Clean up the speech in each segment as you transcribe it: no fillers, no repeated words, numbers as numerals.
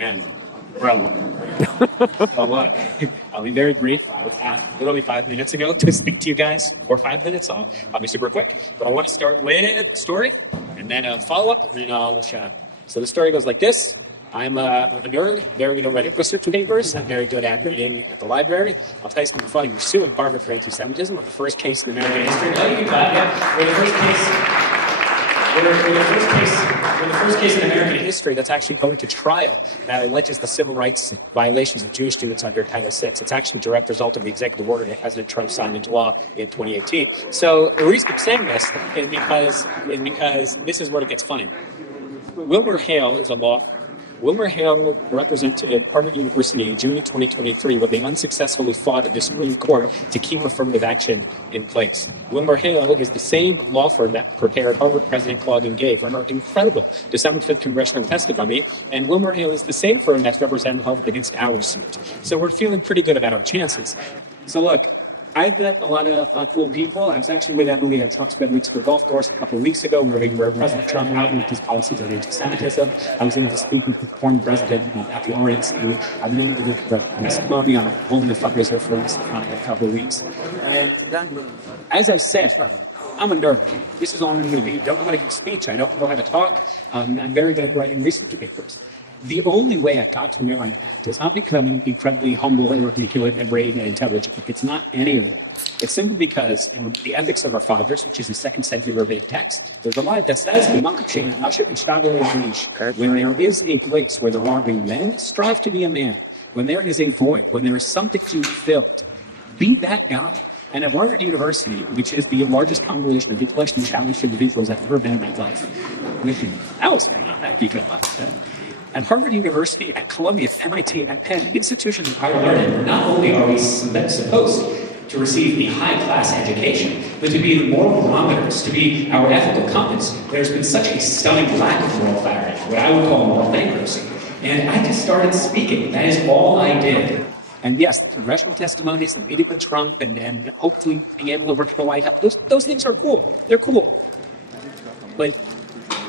And, bro, I'll be very brief. Literally 5 minutes ago to speak to you guys, or 5 minutes. I'll be super quick. But I want to start with the story, and then a follow-up, and then I'll chat. So the story goes like this. I'm a nerd, very good at writing research papers. I'm very good at reading at the library. I'll tell you something funny. We're suing Harvard for anti-Semitism. We're the first case in American history. We're the first case in American history that's actually going to trial that alleges the civil rights violations of Jewish students under Title VI. It's actually a direct result of the executive order that President Trump signed into law in 2018. So the reason I'm saying this is because this is where it gets funny. Wilbur Hale is a law. Wilbur Hale represented Harvard University in June of 2023 when they unsuccessfully fought at the Supreme Court to keep affirmative action in place. Wilbur Hale is the same law firm that prepared Harvard President Claudine Gay for her incredible December 5th congressional testimony, and Wilbur Hale is the same firm that's representing Harvard against our suit. So we're feeling pretty good about our chances. So look, I've met a lot of cool people. I was actually with Emily at Trump's Bedminster golf course a couple of weeks ago where President Trump outlined his policies on anti-Semitism. I was in the student who former president at the RJC. I've been to the testimony on holding the fundraiser for a couple of weeks. And as I said, I'm a nerd. This is all I'm going to be. I don't know how to give a speech. I don't know how to talk. I'm very good at writing research papers. The only way I got to where I'm at is not becoming incredibly humble and articulate and brave and intelligent. It's not any of it. It's simply because in the Ethics of Our Fathers, which is a 2nd century verbatim text, there's a line that says, when there is a place where there are men, strive to be a man. When there is a void, when there is something to be filled, be that guy. And at Harvard University, which is the largest combination of intellectually challenged individuals I've ever been in my life, that was not good. At Harvard University, at Columbia, at MIT, at Penn, institutions of higher learning, not only are we supposed to receive the high-class education, but to be the moral barometers, to be our ethical compass, there's been such a stunning lack of moral clarity, what I would call moral bankruptcy. And I just started speaking. That is all I did. And yes, the congressional testimonies, the meeting with Trump, and hopefully being able to work for the White House, those things are cool. They're cool. But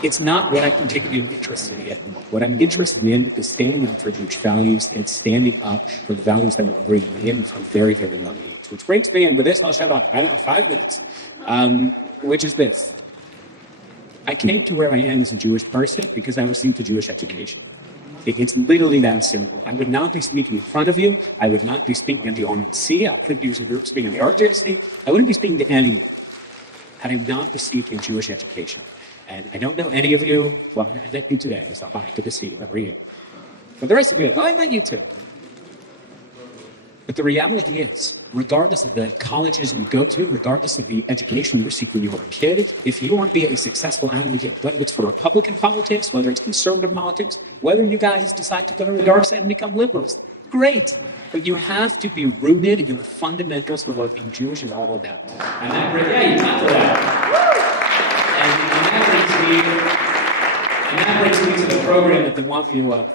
it's not what I'm particularly interested in. What I'm interested in is standing up for Jewish values and standing up for the values that we're bringing in from very, very young age. Which brings me in with this, I'll shut up. I have 5 minutes, which is this. I came to where I am as a Jewish person because I received a Jewish education. It's literally that simple. I would not be speaking in front of you. I would not be speaking at the ONC. I couldn't be speaking at the RJC. I wouldn't be speaking to anyone had I not received a Jewish education. And I don't know any of you. Well, I met you today, so hi, good to see you. How are you? But the rest of you, well, I met you too. But the reality is, regardless of the colleges you go to, regardless of the education you receive when you were a kid, if you want to be a successful advocate, whether it's for Republican politics, whether it's conservative politics, whether you guys decide to go to the dark side and become liberals, great. But you have to be rooted in the fundamentals of what being Jewish is all about. And that, yeah, you clap for that. And that brings me to the program that they want me to,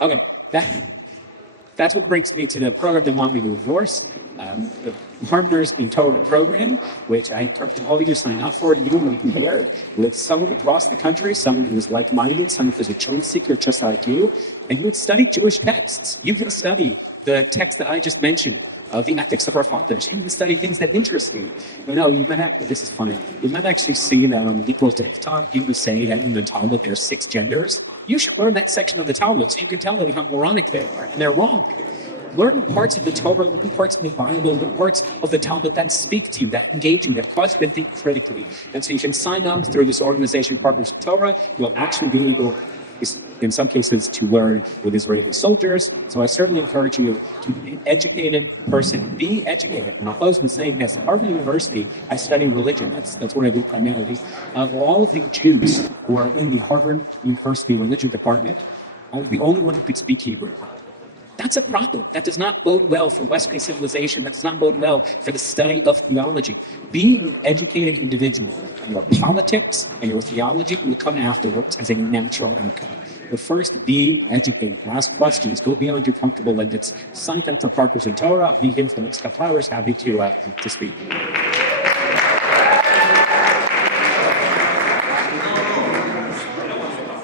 okay, that's what brings me to the program they want me to endorse. The Partners in Torah program, which I encourage all of you to sign up for. You will be there with someone across the country, someone who is like-minded, someone who is a truth seeker just like you, and you would study Jewish texts. You can study the text that I just mentioned, of the Ethics of Our Fathers. You can study things that interest you. You know, you might have, this is funny, you might actually see that equals to talk, you would say that in the Talmud there are 6 genders. You should learn that section of the Talmud so you can tell them how moronic they are, and they're wrong. Learn the parts of the Torah, learn the parts of the Bible, the parts of the Talmud that speak to you, that engage you, that cause you to think critically. And so you can sign up through this organization, Partners in Torah. You'll actually be able, in some cases, to learn with Israeli soldiers. So I certainly encourage you to be an educated person. Be educated. And I'll close with saying this. At Harvard University, I study religion. That's what I do primarily. Of all of the Jews who are in the Harvard University religion department, I'm the only one who could speak Hebrew. That's a problem. That does not bode well for Western civilization. That does not bode well for the study of theology. Being an educated individual, your politics and your theology will come afterwards as a natural income. But first, be educated. Ask questions. Go beyond your comfortable limits. Sign up to Partners in Torah. Be influenced. Flowers happy to speak.